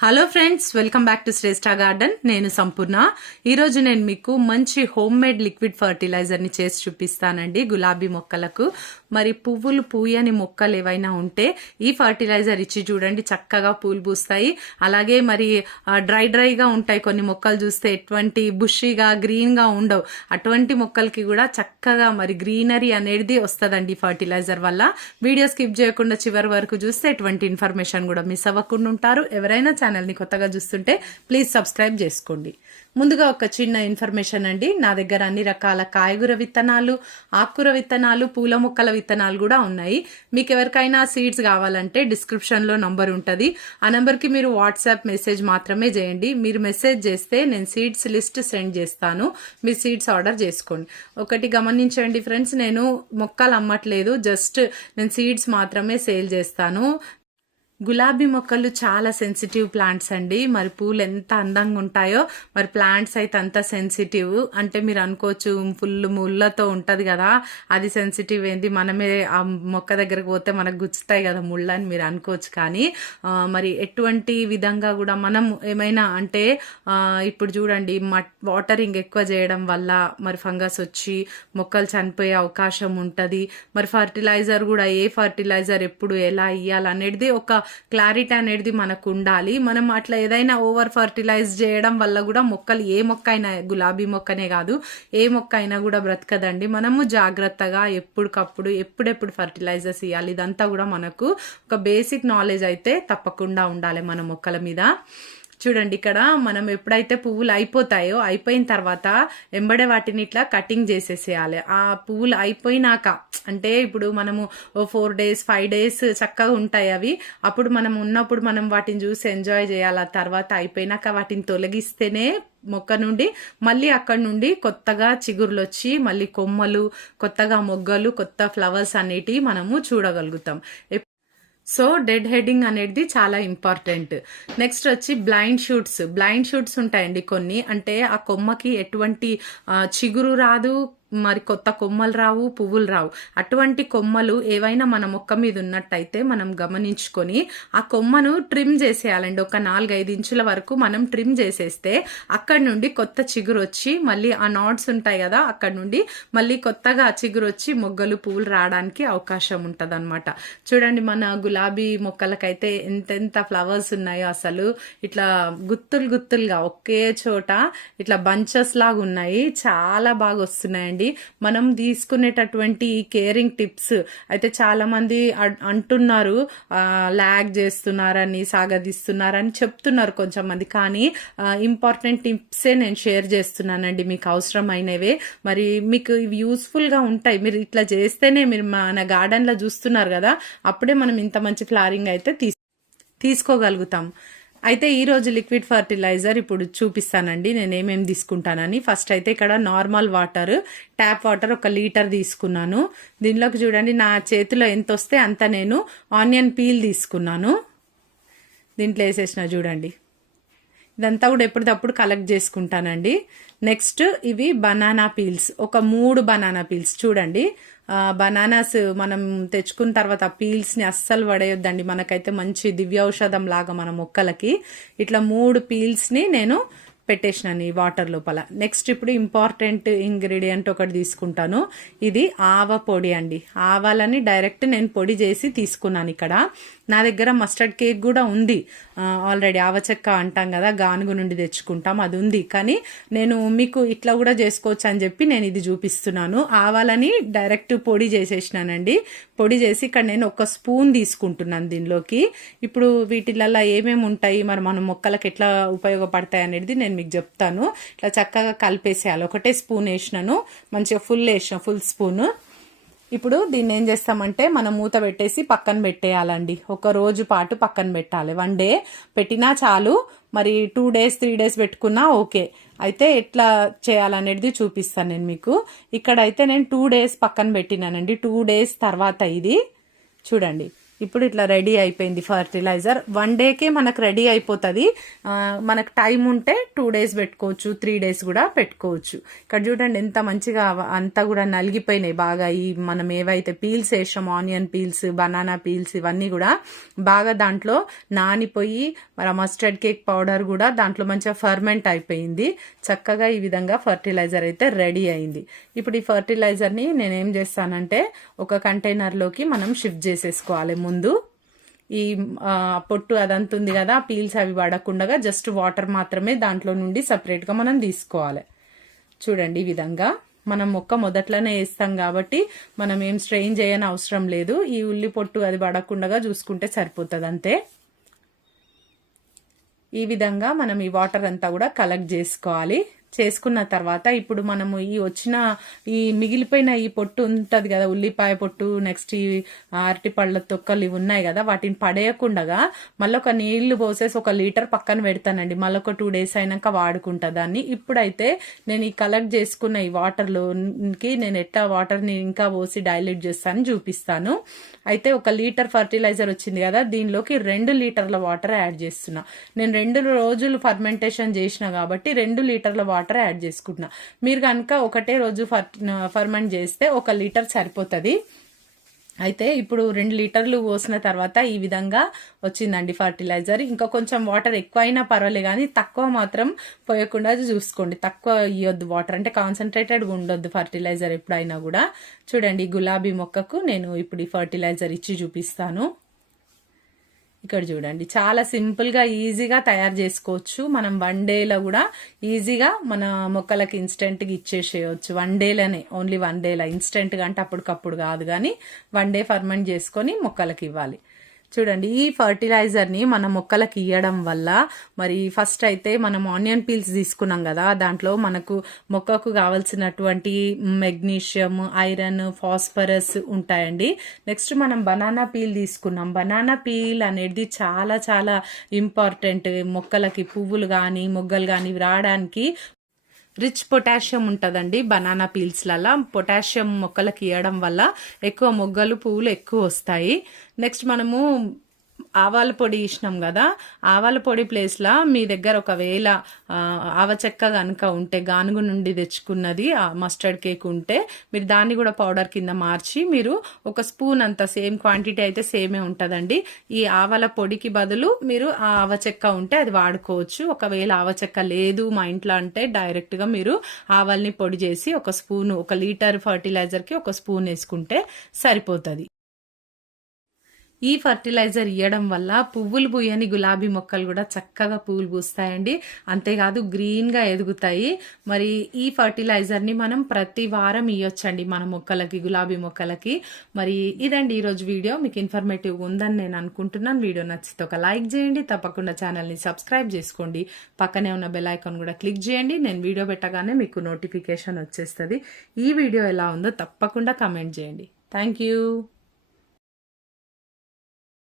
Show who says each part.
Speaker 1: Hello friends welcome back to Shreshtha garden నేను సంపూర్ణ. ఈరోజు నేను మీకు మంచి హోమ్ మేడ్ లిక్విడ్ ఫర్టిలైజర్ని చేసి చూపిస్తానండి గులాబీ మొక్కలకు. మరి పువ్వులు పూయని మొక్కలు ఏవైనా ఉంటే ఈ ఫర్టిలైజర్ ఇచ్చి చూడండి చక్కగా పూలు పూస్తాయి. అలాగే మరి డ్రై డ్రైగా ఉంటాయి కొన్ని మొక్కలు చూస్తే ఎటువంటి బుషీగా గ్రీన్గా ఉండవు. అటువంటి మొక్కలకి కూడా చక్కగా మరి గ్రీనరీ అనేది వస్తుందండి ఈ ఫర్టిలైజర్ వల్ల. వీడియో స్కిప్ చేయకుండా చివరి వరకు చూస్తే ఎటువంటి ఇన్ఫర్మేషన్ కూడా మిస్ అవ్వకుండా ఉంటారు. ఎవరైనా ఛానల్ని కొత్తగా చూస్తుంటే ప్లీజ్ సబ్స్క్రైబ్ చేసుకోండి. ముందుగా ఒక చిన్న ఇన్ఫర్మేషన్ అండి. నా దగ్గర అన్ని రకాల కాయగూర విత్తనాలు ఆకుకూర విత్తనాలు పూల మొక్కల విత్తనాలు కూడా ఉన్నాయి. మీకు ఎవరికైనా సీడ్స్ కావాలంటే డిస్క్రిప్షన్లో నంబర్ ఉంటుంది. ఆ నెంబర్కి మీరు వాట్సాప్ మెసేజ్ మాత్రమే చేయండి. మీరు మెసేజ్ చేస్తే నేను సీడ్స్ లిస్ట్ సెండ్ చేస్తాను. మీరు సీడ్స్ ఆర్డర్ చేసుకోండి. ఒకటి గమనించండి ఫ్రెండ్స్ నేను మొక్కలు అమ్మట్లేదు. జస్ట్ నేను సీడ్స్ మాత్రమే సేల్ చేస్తాను. గులాబీ మొక్కలు చాలా సెన్సిటివ్ ప్లాంట్స్ అండి. మరి పూలు ఎంత అందంగా ఉంటాయో మరి ప్లాంట్స్ అయితే అంత సెన్సిటివ్ అంటే మీరు అనుకోవచ్చు ఫుల్ ముళ్ళతో ఉంటుంది కదా అది సెన్సిటివ్ ఏంది. మనమే ఆ మొక్క దగ్గరకు పోతే మనకు గుచ్చుతాయి కదా ముళ్ళు అని మీరు అనుకోవచ్చు కానీ మరి ఎటువంటి విధంగా కూడా మనం ఏమైనా అంటే ఇప్పుడు చూడండి వాటరింగ్ ఎక్కువ చేయడం వల్ల మరి ఫంగస్ వచ్చి మొక్కలు చనిపోయే అవకాశం ఉంటుంది. మరి ఫర్టిలైజర్ కూడా ఏ ఫర్టిలైజర్ ఎప్పుడు ఎలా ఇవ్వాలి ఒక క్లారిటీ అనేది మనకు ఉండాలి మనం అట్లా ఏదైనా ఓవర్ ఫర్టిలైజ్ చేయడం వల్ల కూడా మొక్కలు ఏ మొక్క అయినా గులాబీ మొక్కనే కాదు ఏ మొక్క అయినా కూడా బ్రతకదండి. మనము జాగ్రత్తగా ఎప్పటికప్పుడు ఎప్పుడెప్పుడు ఫర్టిలైజర్స్ ఇవ్వాలి ఇదంతా కూడా మనకు ఒక బేసిక్ నాలెడ్జ్ అయితే తప్పకుండా ఉండాలి మన మొక్కల మీద. చూడండి ఇక్కడ మనం ఎప్పుడైతే పువ్వులు అయిపోతాయో అయిపోయిన తర్వాత ఎంబడే వాటిని ఇట్లా కటింగ్ చేసేసేయాలి. ఆ పువ్వులు అయిపోయినాక అంటే ఇప్పుడు మనము ఓ ఫోర్ డేస్ ఫైవ్ డేస్ చక్కగా ఉంటాయి అవి. అప్పుడు మనం ఉన్నప్పుడు మనం వాటిని చూసి ఎంజాయ్ చేయాలి. ఆ తర్వాత అయిపోయినాక వాటిని తొలగిస్తేనే మొక్క నుండి మళ్ళీ అక్కడ నుండి కొత్తగా చిగురులు వచ్చి మళ్ళీ కొమ్మలు కొత్తగా మొగ్గలు కొత్త ఫ్లవర్స్ అనేటివి మనము చూడగలుగుతాం. ఎప్- సో డెడ్ హెడ్డింగ్ అనేది చాలా ఇంపార్టెంట్. నెక్స్ట్ వచ్చి బ్లైండ్ షూట్స్. బ్లైండ్ షూట్స్ ఉంటాయండి కొన్ని. అంటే ఆ కొమ్మకి ఎటువంటి చిగురు రాదు మరి కొత్త కొమ్మలు రావు పువ్వులు రావు. అటువంటి కొమ్మలు ఏవైనా మన మొక్క మీద ఉన్నట్టయితే మనం గమనించుకొని ఆ కొమ్మను ట్రిమ్ చేసేయాలండి. ఒక నాలుగైదు ఇంచుల వరకు మనం ట్రిమ్ చేసేస్తే అక్కడ నుండి కొత్త చిగురు వచ్చి మళ్ళీ ఆ నాట్స్ ఉంటాయి కదా అక్కడ నుండి మళ్ళీ కొత్తగా చిగురు వచ్చి మొగ్గలు పువ్వులు రావడానికి అవకాశం ఉంటుంది చూడండి మన గులాబీ మొక్కలకైతే ఎంతెంత ఫ్లవర్స్ ఉన్నాయో అసలు. ఇట్లా గుత్తులు గుత్తులుగా ఒకే చోట ఇట్లా బంచెస్ లాగా ఉన్నాయి. చాలా బాగా వస్తున్నాయండి. మనం తీసుకునేటటువంటి కేరింగ్ టిప్స్ అయితే చాలా మంది అంటున్నారు లాగ్ చేస్తున్నారని సాగదీస్తున్నారని చెప్తున్నారు కొంచెం మంది కానీ ఇంపార్టెంట్ టిప్సే నేను షేర్ చేస్తున్నానండి. మీకు అవసరమైనవే. మరి మీకు ఇవి యూస్ఫుల్గా ఉంటాయి. మీరు ఇట్లా చేస్తేనే మీరు మన గార్డెన్లో చూస్తున్నారు కదా అప్పుడే మనం ఇంత మంచి ఫ్లారింగ్ అయితే తీసుకోగలుగుతాం. అయితే ఈరోజు లిక్విడ్ ఫర్టిలైజర్ ఇప్పుడు చూపిస్తానండి. నేను ఏమేమి తీసుకుంటానని. ఫస్ట్ అయితే ఇక్కడ నార్మల్ వాటర్ ట్యాప్ వాటర్ ఒక లీటర్ తీసుకున్నాను. దీనిలోకి చూడండి నా చేతిలో ఎంత వస్తే అంత నేను ఆనియన్ పీల్ తీసుకున్నాను. దీంట్లో వేసేసిన చూడండి. ఇదంతా కూడా ఎప్పటికప్పుడు కలెక్ట్ చేసుకుంటానండి. నెక్స్ట్ ఇవి బనానా పీల్స్. ఒక మూడు బనానా పీల్స్. చూడండి. బనానాస్ మనం తెచ్చుకున్న తర్వాత పీల్స్ని అస్సలు పడేయొద్దండి మనకైతే మంచి దివ్య ఔషధం లాగా మన మొక్కలకి. ఇట్లా మూడు పీల్స్ని నేను పెట్టేసినాను ఈ వాటర్ లోపల. నెక్స్ట్ ఇప్పుడు ఇంపార్టెంట్ ఇంగ్రీడియంట్ ఒకటి తీసుకుంటాను. ఇది ఆవ పొడి అండి. ఆవాలని డైరెక్ట్ నేను పొడి చేసి తీసుకున్నాను ఇక్కడ. నా దగ్గర మస్టర్డ్ కేక్ కూడా ఉంది. ఆల్రెడీ ఆవ చెక్క అంటాం కదా గానుగు నుండి తెచ్చుకుంటాం అది ఉంది. కానీ నేను మీకు ఇట్లా కూడా చేసుకోవచ్చు అని చెప్పి నేను ఇది చూపిస్తున్నాను. ఆవాలని డైరెక్ట్ పొడి చేసేసినానండి. పొడి చేసి ఇక్కడ నేను ఒక స్పూన్ తీసుకుంటున్నాను దీనిలోకి. ఇప్పుడు వీటిలల్లో ఏమేమి ఉంటాయి? మరి మన మొక్కలకు ఎట్లా ఉపయోగపడతాయి అనేది నేను మీకు చెప్తాను. ఇట్లా చక్కగా కలిపేసేయాలి. ఒకటే స్పూన్ వేసినాను. మంచిగా ఫుల్ వేసిన ఫుల్ స్పూన్. ఇప్పుడు దీన్ని ఏం చేస్తామంటే మనం మూత పెట్టేసి పక్కన పెట్టేయాలండి. ఒక రోజు పాటు పక్కన పెట్టాలి. వన్ డే పెట్టినా చాలు. మరి టూ డేస్ త్రీ డేస్ పెట్టుకున్నా ఓకే. అయితే ఎట్లా చేయాలనేది చూపిస్తాను నేను మీకు. ఇక్కడైతే నేను టూ డేస్ పక్కన పెట్టినానండి. టూ డేస్ తర్వాత ఇది. చూడండి. ఇప్పుడు ఇట్లా రెడీ అయిపోయింది ఫర్టిలైజర్. వన్ డేకే మనకు రెడీ అయిపోతుంది. మనకు టైం ఉంటే టూ డేస్ పెట్టుకోవచ్చు త్రీ డేస్ కూడా పెట్టుకోవచ్చు. ఇక్కడ చూడండి ఎంత మంచిగా అంతా కూడా నలిగిపోయినాయి బాగా. ఈ మనం ఏవైతే పీల్స్ వేసాం ఆనియన్ పీల్స్ బనానా పీల్స్ ఇవన్నీ కూడా బాగా దాంట్లో నానిపోయి మన మస్టర్డ్ కేక్ పౌడర్ కూడా దాంట్లో మంచిగా ఫర్మెంట్ అయిపోయింది. చక్కగా ఈ విధంగా ఫర్టిలైజర్ అయితే రెడీ అయింది. ఇప్పుడు ఈ ఫర్టిలైజర్ని నేను ఏం చేస్తానంటే ఒక కంటైనర్లోకి మనం షిఫ్ట్ చేసేసుకోవాలి. ముందు. ఈ పొట్టు అదంతా ఉంది కదా పీల్స్ అవి పడకుండా జస్ట్ వాటర్ మాత్రమే దాంట్లో నుండి సపరేట్గా మనం తీసుకోవాలి. చూడండి ఈ విధంగా. మనం మొక్క మొదట్లోనే వేస్తాం కాబట్టి మనం ఏం స్ట్రెయిన్ చేయని అవసరం లేదు. ఈ ఉల్లి పొట్టు అది పడకుండా చూసుకుంటే సరిపోతుంది అంతే. ఈ విధంగా మనం ఈ వాటర్ అంతా కూడా కలెక్ట్ చేసుకోవాలి. చేసుకున్న తర్వాత ఇప్పుడు మనము ఈ వచ్చిన ఈ మిగిలిపోయిన ఈ పొట్టు ఉంటుంది కదా ఉల్లిపాయ పొట్టు నెక్స్ట్ ఈ అరటి పళ్ళ తొక్కలు ఇవి ఉన్నాయి కదా వాటిని పడేయకుండా మళ్ళీ ఒక నీళ్ళు పోసేసి ఒక లీటర్ పక్కన పెడతానండి. మళ్ళీ ఒక టూ డేస్ అయినాక వాడుకుంటా దాన్ని. ఇప్పుడైతే నేను ఈ కలెక్ట్ చేసుకున్న ఈ వాటర్లోకి నేను ఎట్లా వాటర్ని ఇంకా పోసి డైల్యూట్ చేస్తాను చూపిస్తాను. అయితే ఒక లీటర్ ఫర్టిలైజర్ వచ్చింది కదా దీనిలోకి రెండు లీటర్ల వాటర్ యాడ్ చేస్తున్నా. నేను రెండు రోజులు ఫర్మెంటేషన్ చేసిన కాబట్టి రెండు లీటర్ల వాటర్ వాటర్ యాడ్ చేసుకుంటున్నా. మీరు కనుక ఒకటే రోజు ఫర్ ఫర్మెంట్ చేస్తే ఒక లీటర్ సరిపోతుంది. అయితే ఇప్పుడు రెండు లీటర్లు పోసిన తర్వాత ఈ విధంగా వచ్చిందండి ఫర్టిలైజర్. ఇంకా కొంచెం వాటర్ ఎక్కువ అయినా పర్వాలేదు కానీ తక్కువ మాత్రం పోయకుండా చూసుకోండి. తక్కువ ఇవ్వద్దు వాటర్. అంటే కాన్సన్ట్రేటెడ్గా ఉండొద్దు ఫర్టిలైజర్ ఎప్పుడైనా కూడా. చూడండి గులాబీ మొక్కకు నేను ఇప్పుడు ఈ ఫర్టిలైజర్ ఇచ్చి చూపిస్తాను. ఇక్కడ చూడండి. చాలా సింపుల్గా ఈజీగా తయారు చేసుకోవచ్చు. మనం వన్ డేలో కూడా ఈజీగా మన మొక్కలకి ఇన్స్టెంట్గా ఇచ్చేసేయచ్చు. వన్ డేలోనే ఓన్లీ వన్ డేలో ఇన్స్టెంట్గా అంటే అప్పటికప్పుడు కాదు కానీ వన్ డే ఫర్మెంట్ చేసుకొని మొక్కలకి ఇవ్వాలి. చూడండి ఈ ఫర్టిలైజర్ని మన మొక్కలకి ఇవ్వడం వల్ల మరి ఫస్ట్ అయితే మనం ఆనియన్ పీల్స్ తీసుకున్నాం కదా దాంట్లో మనకు మొక్కకు కావలసినటువంటి మెగ్నీషియం ఐరన్ ఫాస్ఫరస్ ఉంటాయండి. నెక్స్ట్ మనం బనానా పీల్ తీసుకున్నాం. బనానా పీల్ అనేది చాలా చాలా ఇంపార్టెంట్ మొక్కలకి పువ్వులు కానీ మొగ్గలు కానీ రావడానికి రిచ్ పొటాషియం ఉంటుందండి బనానా పీల్స్లలో. పొటాషియం మొక్కలకి ఇవ్వడం వల్ల ఎక్కువ మొగ్గలు పువ్వులు ఎక్కువ వస్తాయి. నెక్స్ట్ మనము ఆవాల పొడి ఇచ్చినాం కదా? ఆవాల పొడి ప్లేస్లో మీ దగ్గర ఒకవేళ ఆవచెక్క ఆవ చెక్క కనుక ఉంటే గానుగు నుండి తెచ్చుకున్నది మస్టర్డ్ కేక్ ఉంటే మీరు దాన్ని కూడా పౌడర్ కింద మార్చి మీరు ఒక స్పూన్ అంత సేమ్ క్వాంటిటీ అయితే సేమే ఉంటుందండి. ఈ ఆవాల పొడికి బదులు మీరు ఆ ఆవ చెక్క ఉంటే అది వాడుకోవచ్చు. ఒకవేళ ఆవ చెక్క లేదు మా ఇంట్లో అంటే డైరెక్ట్గా మీరు ఆవాల్ని పొడి చేసి ఒక స్పూను ఒక లీటర్ ఫర్టిలైజర్కి ఒక స్పూన్ వేసుకుంటే సరిపోతుంది. ఈ ఫర్టిలైజర్ ఇవ్వడం వల్ల పువ్వులు పూయని గులాబీ మొక్కలు కూడా చక్కగా పువ్వులు పూస్తాయండి. అంతేకాదు గ్రీన్గా ఎదుగుతాయి. మరి ఈ ఫర్టిలైజర్ని మనం ప్రతి వారం ఇవ్వచ్చండి మన మొక్కలకి గులాబీ మొక్కలకి. మరి ఇదండి ఈరోజు వీడియో. మీకు ఇన్ఫర్మేటివ్ ఉందని నేను అనుకుంటున్నాను. వీడియో నచ్చితే ఒక లైక్ చేయండి. తప్పకుండా ఛానల్ని సబ్స్క్రైబ్ చేసుకోండి. పక్కనే ఉన్న బెల్ ఐకాన్ కూడా క్లిక్ చేయండి. నేను వీడియో పెట్టగానే మీకు నోటిఫికేషన్ వచ్చేస్తుంది. ఈ వీడియో ఎలా ఉందో తప్పకుండా కమెంట్ చేయండి. Thank you